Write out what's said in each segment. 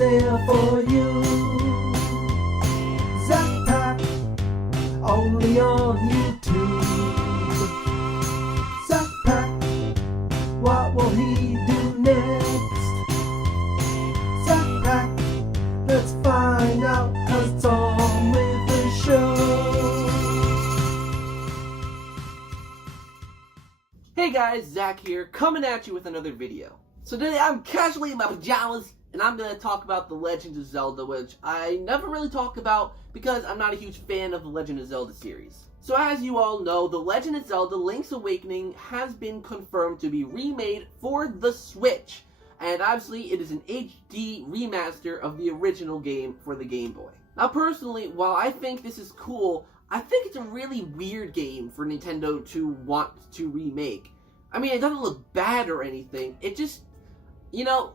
there for you. ZakPak, only on YouTube. ZakPak, what will he do next? ZakPak, let's find out, 'cause it's on with the show. Hey guys, Zach here, coming at you with another video. So today I'm casually in my pajamas, and I'm going to talk about The Legend of Zelda, which I never really talk about because I'm not a huge fan of The Legend of Zelda series. So as you all know, The Legend of Zelda Link's Awakening has been confirmed to be remade for the Switch. And obviously it is an HD remaster of the original game for the Game Boy. Now personally, while I think this is cool, I think it's a really weird game for Nintendo to want to remake. I mean, it doesn't look bad or anything, it just, you know,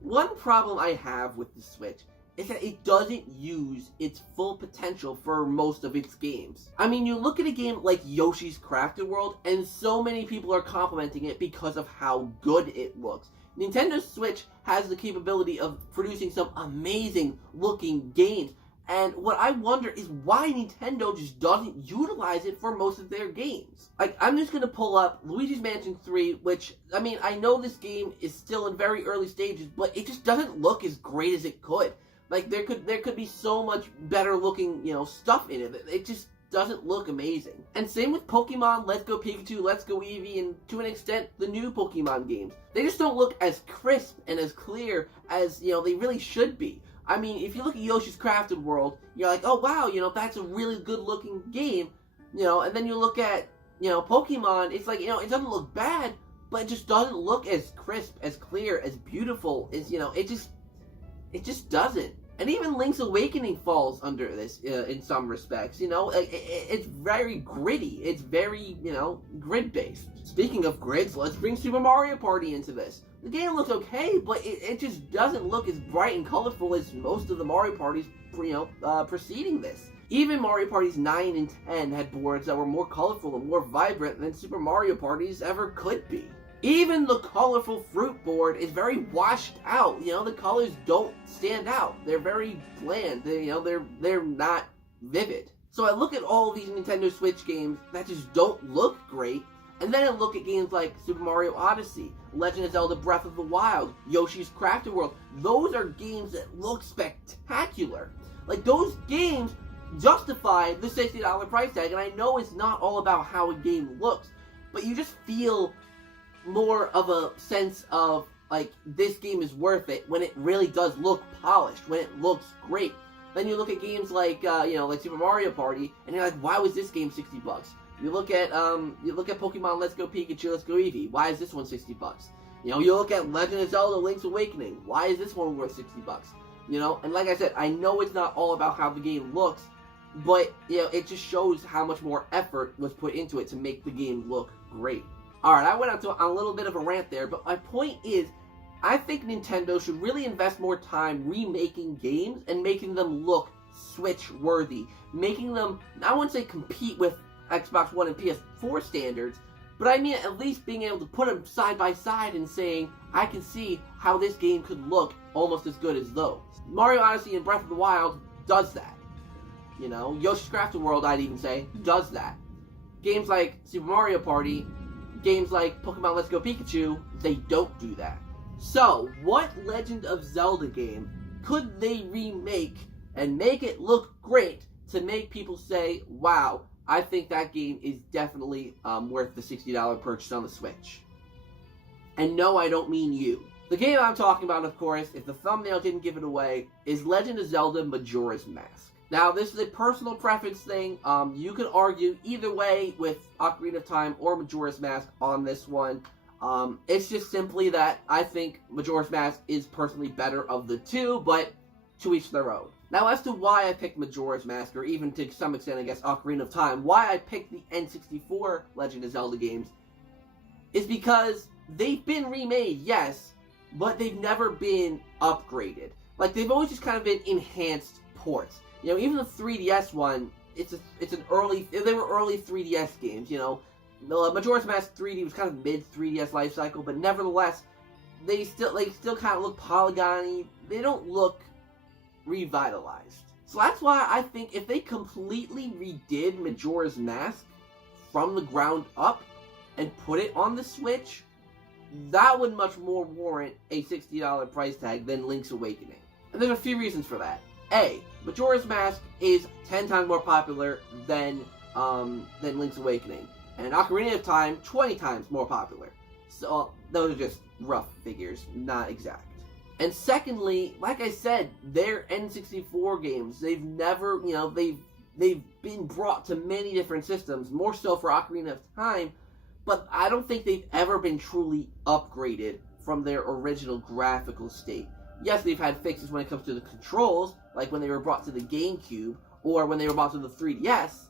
one problem I have with the Switch is that it doesn't use its full potential for most of its games. I mean, you look at a game like Yoshi's Crafted World, and so many people are complimenting it because of how good it looks. Nintendo Switch has the capability of producing some amazing looking games, and what I wonder is why Nintendo just doesn't utilize it for most of their games. Like, I'm just gonna pull up Luigi's Mansion 3, which, I mean, I know this game is still in very early stages, but it just doesn't look as great as it could. Like, there could be so much better looking, you know, stuff in it. It just doesn't look amazing. And same with Pokemon, Let's Go Pikachu, Let's Go Eevee, and to an extent, the new Pokemon games. They just don't look as crisp and as clear as, you know, they really should be. I mean, if you look at Yoshi's Crafted World, you're like, oh wow, you know, that's a really good looking game, you know, and then you look at, you know, Pokemon, it's like, you know, it doesn't look bad, but it just doesn't look as crisp, as clear, as beautiful, as, you know, it just doesn't. And even Link's Awakening falls under this in some respects, you know, it's very gritty, it's very, you know, grid-based. Speaking of grids, let's bring Super Mario Party into this. The game looks okay, but it just doesn't look as bright and colorful as most of the Mario Parties, you know, preceding this. Even Mario Parties 9 and 10 had boards that were more colorful and more vibrant than Super Mario Parties ever could be. Even the colorful fruit board is very washed out. You know, the colors don't stand out. They're very bland. They're not vivid. So I look at all these Nintendo Switch games that just don't look great, and then I look at games like Super Mario Odyssey, Legend of Zelda Breath of the Wild, Yoshi's Crafted World. Those are games that look spectacular. Like, those games justify the $60 price tag, and I know it's not all about how a game looks, but you just feel more of a sense of, like, this game is worth it when it really does look polished, when it looks great. Then you look at games like, you know, like Super Mario Party, and you're like, why was this game $60? You look at Pokemon Let's Go Pikachu, Let's Go Eevee. Why is this one $60? You know, you look at Legend of Zelda Link's Awakening. Why is this one worth $60? You know, and like I said, I know it's not all about how the game looks, but, you know, it just shows how much more effort was put into it to make the game look great. Alright, I went on a little bit of a rant there, but my point is, I think Nintendo should really invest more time remaking games and making them look Switch-worthy. Making them, I wouldn't say compete with Xbox One and PS4 standards, but I mean at least being able to put them side by side and saying, I can see how this game could look almost as good as those. Mario Odyssey and Breath of the Wild does that. You know, Yoshi's Crafted World, I'd even say, does that. Games like Super Mario Party, games like Pokemon Let's Go Pikachu, they don't do that. So, what Legend of Zelda game could they remake and make it look great to make people say, wow, I think that game is definitely worth the $60 purchase on the Switch? And no, I don't mean you. The game I'm talking about, of course, if the thumbnail didn't give it away, is Legend of Zelda Majora's Mask. Now, this is a personal preference thing. You can argue either way with Ocarina of Time or Majora's Mask on this one. It's just simply that I think Majora's Mask is personally better of the two, but to each their own. Now, as to why I picked Majora's Mask, or even to some extent, I guess, Ocarina of Time, why I picked the N64 Legend of Zelda games, is because they've been remade, yes, but they've never been upgraded. Like, they've always just kind of been enhanced ports. You know, even the 3DS one, they were early 3DS games, you know. Majora's Mask 3D was kind of mid 3DS life cycle, but nevertheless, they still kind of look polygony. They don't look revitalized. So that's why I think if they completely redid Majora's Mask from the ground up and put it on the Switch, that would much more warrant a $60 price tag than Link's Awakening. And there's a few reasons for that. A, Majora's Mask is 10 times more popular than Link's Awakening. And Ocarina of Time, 20 times more popular. So, those are just rough figures, not exact. And secondly, like I said, they're N64 games. They've never, they've been brought to many different systems, more so for Ocarina of Time, but I don't think they've ever been truly upgraded from their original graphical state. Yes, they've had fixes when it comes to the controls, like when they were brought to the GameCube, or when they were brought to the 3DS,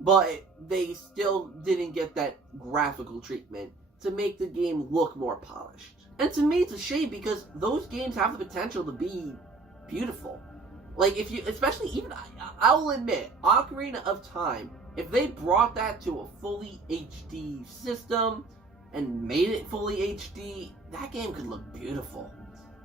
but they still didn't get that graphical treatment to make the game look more polished. And to me, it's a shame because those games have the potential to be beautiful. Like, if you, especially even, I'll admit, Ocarina of Time, if they brought that to a fully HD system and made it fully HD, that game could look beautiful.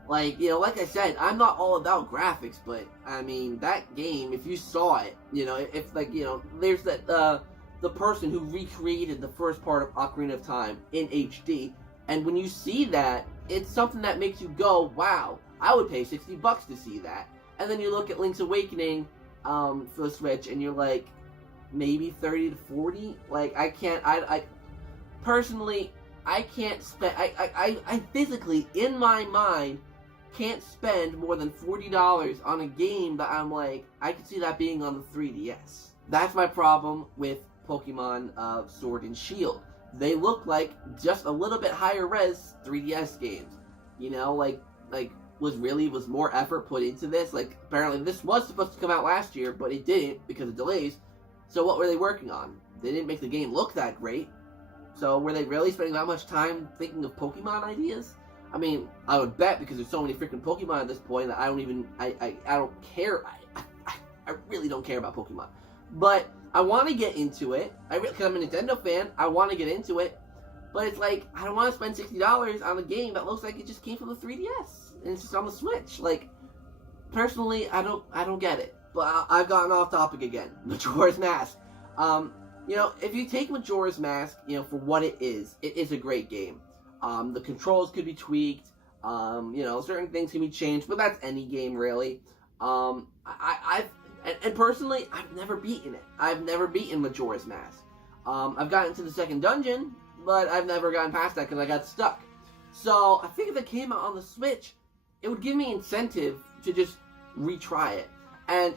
Like, like I said, I'm not all about graphics, but, I mean, that game, if you saw it, if, like, there's that, the person who recreated the first part of Ocarina of Time in HD, and when you see that, it's something that makes you go, wow, I would pay $60 to see that. And then you look at Link's Awakening for the Switch, and you're like, maybe 30 to 40? Like, I personally, I can't spend, I physically, in my mind, can't spend more than $40 on a game that I'm like, I could see that being on the 3DS. That's my problem with Pokemon Sword and Shield. They look like just a little bit higher res 3DS games. Was more effort put into this. Like, apparently this was supposed to come out last year, but it didn't because of delays. So what were they working on? They didn't make the game look that great. So were they really spending that much time thinking of Pokemon ideas? I mean, I would bet because there's so many freaking Pokemon at this point that I don't care. I really don't care about Pokemon. But I want to get into it. Because I'm a Nintendo fan, I want to get into it. But it's like, I don't want to spend $60 on a game that looks like it just came from the 3DS. And it's just on the Switch. Like, personally, I don't get it. But I've gotten off topic again. Majora's Mask. If you take Majora's Mask, for what it is a great game. The controls could be tweaked. Certain things can be changed, but that's any game really. Personally, I've never beaten it. I've never beaten Majora's Mask. I've gotten to the second dungeon, but I've never gotten past that because I got stuck. So I think if it came out on the Switch, it would give me incentive to just retry it. And,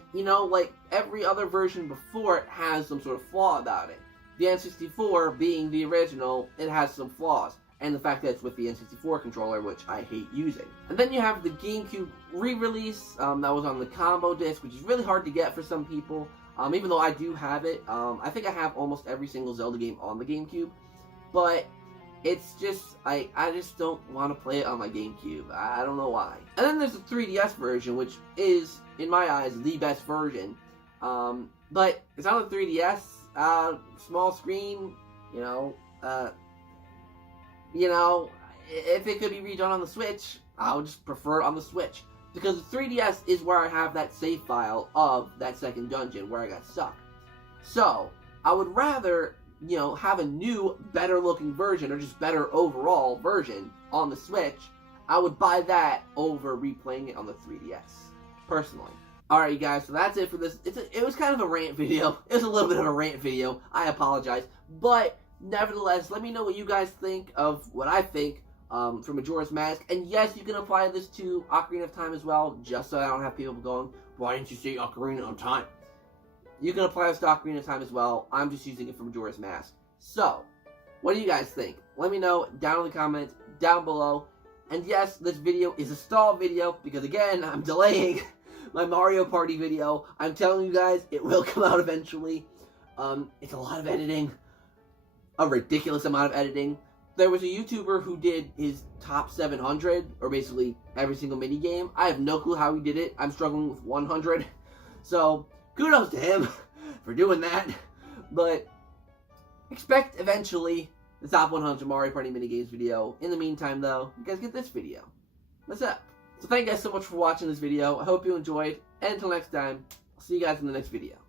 like every other version before it has some sort of flaw about it. The N64 being the original, it has some flaws. And the fact that it's with the N64 controller, which I hate using. And then you have the GameCube re-release that was on the combo disc, which is really hard to get for some people. Even though I do have it. I think I have almost every single Zelda game on the GameCube. But it's just, I just don't want to play it on my GameCube. I don't know why. And then there's the 3DS version, which is, in my eyes, the best version. But it's on the 3DS, small screen, if it could be redone on the Switch, I would just prefer it on the Switch. Because the 3DS is where I have that save file of that second dungeon where I got stuck. So, I would rather, have a new, better looking version, or just better overall version on the Switch. I would buy that over replaying it on the 3DS, personally. Alright, you guys, so that's it for this. It was kind of a rant video. It was a little bit of a rant video. I apologize. But, nevertheless, let me know what you guys think of what I think for Majora's Mask. And yes, you can apply this to Ocarina of Time as well, just so I don't have people going, why didn't you say Ocarina of Time? You can apply this to Ocarina of Time as well. I'm just using it for Majora's Mask. So, what do you guys think? Let me know down in the comments, down below. And yes, this video is a stall video, because again, I'm delaying my Mario Party video. I'm telling you guys, it will come out eventually. It's a lot of editing. A ridiculous amount of editing. There was a YouTuber who did his top 700, or basically every single mini game. I have no clue how he did it. I'm struggling with 100. So, kudos to him for doing that. But expect eventually the top 100 Mario Party minigames video. In the meantime, though, you guys get this video. What's up? So thank you guys so much for watching this video. I hope you enjoyed. And until next time, I'll see you guys in the next video.